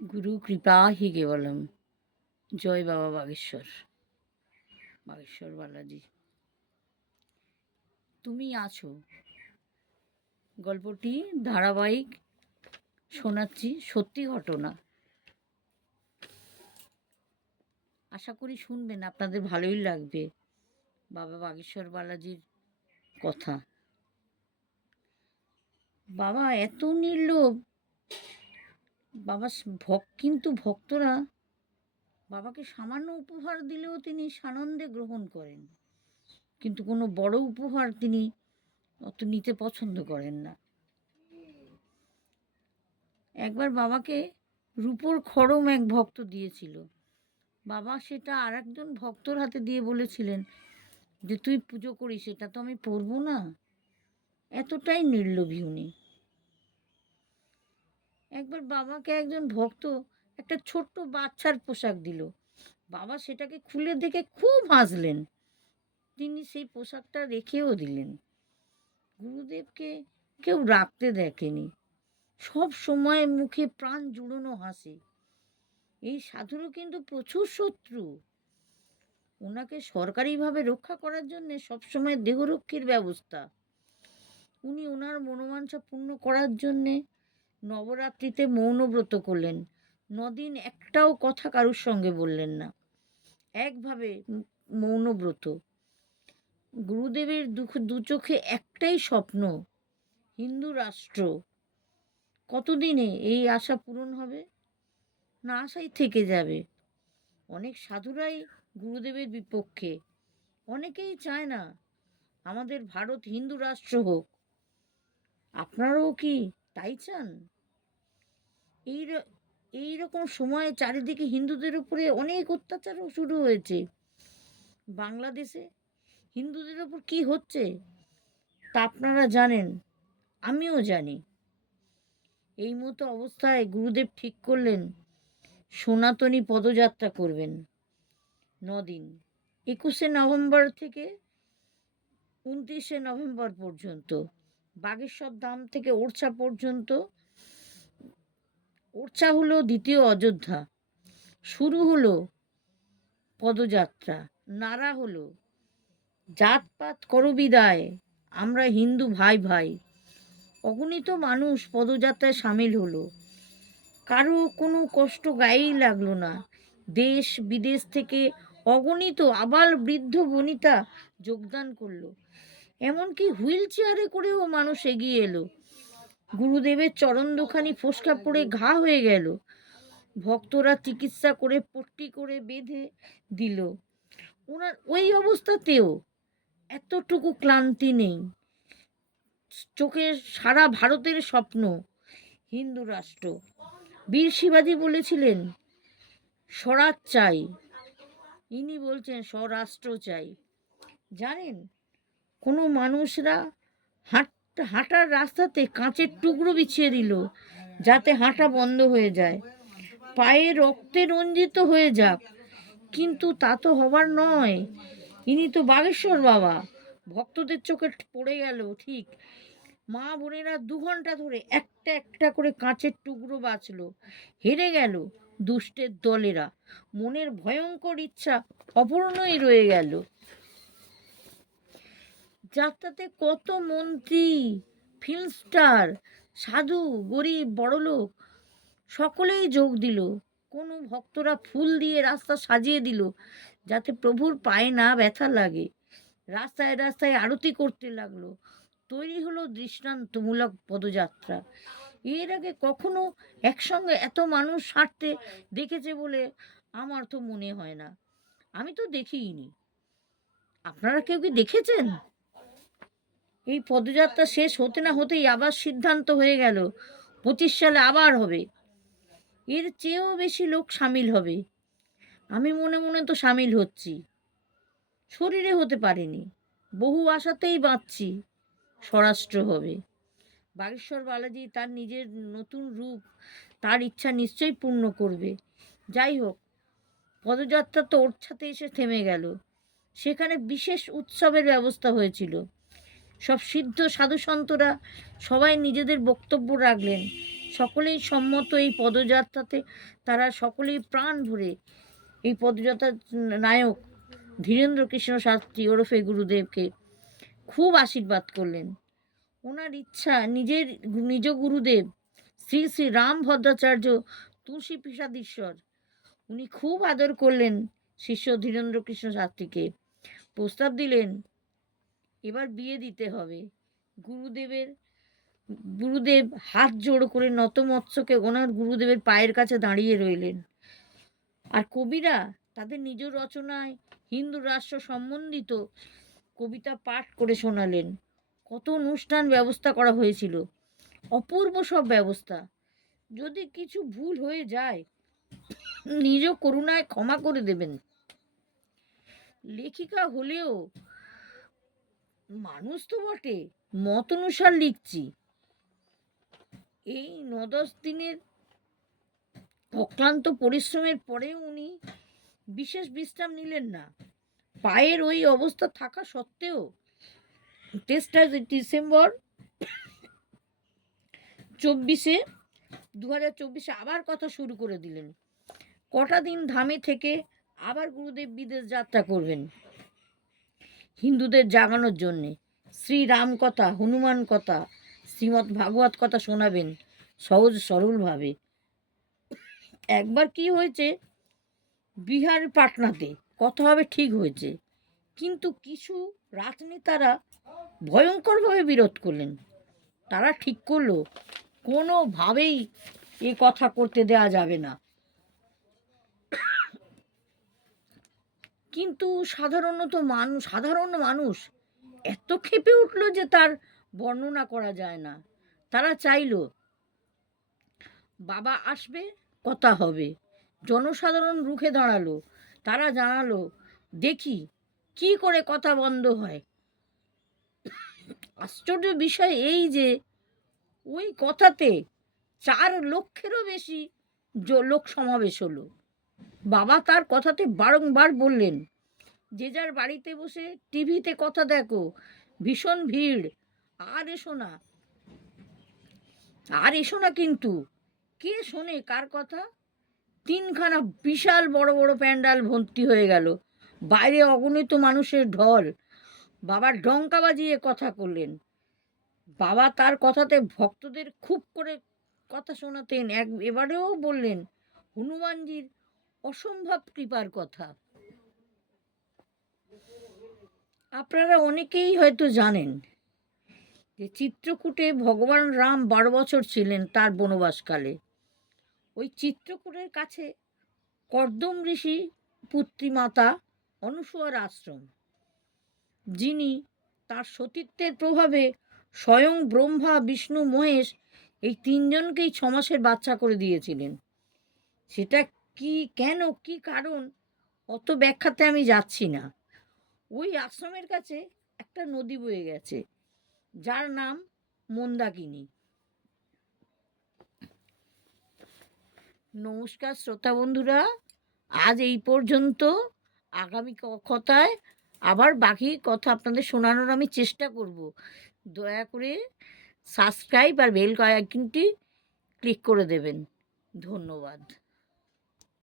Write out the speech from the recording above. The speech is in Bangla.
गुरु कृपा ही केवलम। জয় বাবা বাগেশ্বর, বাগেশ্বর বালাজি। তুমি আছো গল্পটি ধারাবাহিক শোনাচ্ছি, সত্যি ঘটনা। আশা করি শুনবেন, আপনাদের ভালোই লাগবে বাবা বাগেশ্বর বালাজির কথা। বাবা এত নির্লোভ, বাবা কিন্তু ভক্তরা বাবাকে সামান্য উপহার দিলেও তিনি সানন্দে গ্রহণ করেন, কিন্তু কোনো বড় উপহার তিনি অত নিতে পছন্দ করেন না। একবার বাবাকে রূপোর খড়ম এক ভক্ত দিয়েছিল। বাবা সেটা আর একজন ভক্তর হাতে দিয়ে বলেছিলেন যে তুই পুজো করিস, এটা তো আমি পরবো না। এতটাই নির্লোভী উনি। একবার বাবাকে একজন ভক্ত একটা ছোট্ট বাচ্চার পোশাক দিল। বাবা সেটাকে খুলে দেখে খুব হাসলেন। তিনি সেই পোশাকটা রেখেও দিলেন। গুরুদেবকে কেউ রাখতে দেখেনি, সব সময় মুখে প্রাণ জুড়োনো হাসি। এই সাধুরও কিন্তু প্রচুর শত্রু। ওনাকে সরকারিভাবে রক্ষা করার জন্যে সবসময় দেহরক্ষীর ব্যবস্থা। উনি ওনার মনোবাঞ্ছা পূর্ণ করার জন্যে নবরাত্রিতে মৌনব্রত করলেন। 9 দিন একটাও কথা কারুর সঙ্গে বললেন না, একভাবে মৌনব্রত। গুরুদেবের দু চোখে একটাই স্বপ্ন, হিন্দু রাষ্ট্র। কতদিনে এই আশা পূরণ হবে? না, আশাই থেকে যাবে। অনেক সাধুরাই গুরুদেবের বিপক্ষে। অনেকেই চায় না আমাদের ভারত হিন্দু রাষ্ট্র হোক। আপনারাও কি তাই চান? এই রকম সময়ে চারিদিকে হিন্দুদের উপরে অনেক অত্যাচারও শুরু হয়েছে। বাংলাদেশে হিন্দুদের উপর কি হচ্ছে তা আপনারা জানেন, আমিও জানি। এই মতো অবস্থায় গুরুদেব ঠিক করলেন সনাতনী পদযাত্রা করবেন 9 দিন, 21শে নভেম্বর থেকে 29শে নভেম্বর পর্যন্ত। বাগেশ্বর ধাম থেকে ওড়ছা পর্যন্ত। ওড়ছা হলো দ্বিতীয় অযোধ্যা। শুরু হলো পদযাত্রা, নারা হলো জাতপাত করো বিদায়, আমরা হিন্দু ভাই ভাই। অগণিত মানুষ পদযাত্রায় সামিল হলো। কারো কোনো কষ্ট গায়েই লাগলো না। দেশ বিদেশ থেকে অগণিত আবাল বৃদ্ধ বনিতা যোগদান করলো। এমনকি হুইল চেয়ারে করেও মানুষ এগিয়ে এলো। গুরুদেবের চরণ দুখানি ফোসকা পড়ে ঘা হয়ে গেল। ভক্তরা চিকিৎসা করে পট্টি করে বেঁধে দিল। ওনার ওই অবস্থাতেও এতটুকু ক্লান্তি নেই। চোখে সারা ভারতের স্বপ্ন, হিন্দু রাষ্ট্র। বীর শিবাজী বলেছিলেন স্বরাজ চাই, ইনি বলছেন স্বরাষ্ট্র চাই। জানেন, কোনো মানুষরা হাঁটার রাস্তাতে কাঁচের টুকরো বিছিয়ে দিল যাতে হাঁটা বন্ধ হয়ে যায়, পায়ে রক্তে রঞ্জিত হয়ে যাক, কিন্তু তা তো হবার নয়। ইনি তো বাগেশ্বর বাবা। ভক্তদের চোখে পড়ে গেল ঠিক। মা বোনেরা 2 ঘন্টা ধরে একটা একটা করে কাঁচের টুকরো বাঁচলো। হেরে গেল দুষ্টের দলেরা। মনের ভয়ঙ্কর ইচ্ছা অপূর্ণই রয়ে গেল। যাত্রাতে কত মন্ত্রী, ফিল্ম স্টার, সাধু, গরিব, বড়লোক সকলেই যোগ দিল। কোনো ভক্তরা ফুল দিয়ে রাস্তা সাজিয়ে দিল যাতে প্রভুর পায়ে না ব্যথা লাগে। রাস্তায় রাস্তায় আরতি করতে লাগলো। তৈরি হলো দৃষ্টান্তমূলক পদযাত্রা। এর আগে কখনো একসঙ্গে এত মানুষ হাঁটতে দেখেছে বলে আমার তো মনে হয় না। আমি তো দেখিনি। আপনারা কেউ কি দেখেছেন? এই পদযাত্রা শেষ হতে না হতেই আবার সিদ্ধান্ত হয়ে গেল 25 সালে আবার হবে। এর চেয়েও বেশি লোক সামিল হবে। আমি মনে মনে তো সামিল হচ্ছি, শরীরে হতে পারেনি, বহু আশাতেই বাঁচছি স্বরাষ্ট্র হবে। বাগেশ্বর বালাজি তার নিজের নতুন রূপ, তার ইচ্ছা নিশ্চয়ই পূর্ণ করবে। যাই হোক, পদযাত্রা তো ওড়ছাতে এসে থেমে গেল। সেখানে বিশেষ উৎসবের ব্যবস্থা হয়েছিল। সব সিদ্ধ সাধুসন্তরা সবাই নিজেদের বক্তব্য রাখলেন। সকলেই সম্মত এই পদযাত্রাতে। তারা সকলেই প্রাণ ভরে এই পদযাত্রার নায়ক ধীরেন্দ্র কৃষ্ণ শাস্ত্রী ওরফে গুরুদেবকে খুব আশীর্বাদ করলেন। ওনার ইচ্ছা নিজ গুরুদেব শ্রী শ্রী রাম ভদ্রাচার্য তুলসী প্রসাদীশ্বর উনি খুব আদর করলেন শিষ্য ধীরেন্দ্র কৃষ্ণ শাস্ত্রীকে। প্রস্তাব দিলেন এবার বিয়ে দিতে হবে। গুরুদেব হাত জোড় করে নতমস্তকে ওনার গুরুদেবের পায়ের কাছে দাঁড়িয়ে রইলেন। আর কবিরা তাদের নিজ রচনায় হিন্দু রাষ্ট্র সম্বন্ধিত কবিতা পাঠ করে শোনালেন। কত অনুষ্ঠান ব্যবস্থা করা হয়েছিল, অপূর্ব সব ব্যবস্থা। যদি কিছু ভুল হয়ে যায় নিজ করুণায় ক্ষমা করে দেবেন। লেখিকা হলেও মানুষ তো বটে, মত অনুসার লিখছি। এই 9-10 দিনের অক্লান্ত পরিশ্রমের পরেও উনি বিশেষ বিশ্রাম নিলেন না। পায়ের ওই অবস্থা থাকা সত্ত্বেও 23 ডিসেম্বর 2024 আবার কথা শুরু করে দিলেন। কটা দিন ধামে থেকে আবার গুরুদেব বিদেশ যাত্রা করবেন হিন্দুদের জাগানোর জন্যে। শ্রীরাম কথা, হনুমান কথা, শ্রীমৎ ভাগবত কথা শোনাবেন সহজ সরলভাবে। একবার কি হয়েছে, বিহার পাটনাতে কথা হবে ঠিক হয়েছে, কিন্তু কিছু রাজনেতারা ভয়ঙ্করভাবে বিরোধ করলেন। তারা ঠিক করলো কোনোভাবেই এ কথা করতে দেওয়া যাবে না। কিন্তু সাধারণ মানুষ এত ক্ষেপে উঠলো যে তার বর্ণনা করা যায় না। তারা চাইল বাবা আসবে, কথা হবে। জনসাধারণ রুখে দাঁড়ালো। তারা জানালো দেখি কি করে কথা বন্ধ হয়। আশ্চর্য বিষয় এই যে ওই কথাতে 4 লক্ষেরও বেশি লোক সমাবেশ হলো। বাবা তার কথাতে বারংবার বললেন, যে যার বাড়িতে বসে টিভিতে কথা দেখো, ভীষণ ভিড়, আর এসো না কিন্তু। কে শোনে কার কথা? 3খানা বিশাল বড় বড় প্যান্ডাল ভর্তি হয়ে গেল, বাইরে অগণিত মানুষের ঢল। বাবা ডঙ্কা বাজিয়ে কথা করলেন। বাবা তার কথাতে ভক্তদের খুব করে কথা শোনাতেন। এবারেও বললেন হনুমানজির অসম্ভব কৃপার কথা। আপনারা অনেকেই হয়তো জানেন যে চিত্রকূটে ভগবান রাম 12 বছর ছিলেন তার বনবাসকালে। ওই চিত্রকূটের কাছে কর্দম ঋষি পুত্রী মাতা অনুসূয়ার আশ্রম, যিনি তার সতীত্বের প্রভাবে স্বয়ং ব্রহ্মা বিষ্ণু মহেশ এই 3 জনকেই 6 মাসের বাচ্চা করে দিয়েছিলেন। সেটা কি, কেন, কি কারণ, অত ব্যাখ্যাতে আমি যাচ্ছি না। ওই আশ্রমের কাছে একটা নদী বয়ে গেছে যার নাম মন্দাকিনী। নমস্কার শ্রোতা বন্ধুরা, আজ এই পর্যন্ত। আগামী কথায় আবার বাকি কথা আপনাদের শোনানোর আমি চেষ্টা করব। দয়া করে সাবস্ক্রাইব আর বেল আইকনটি ক্লিক করে দেবেন। ধন্যবাদ।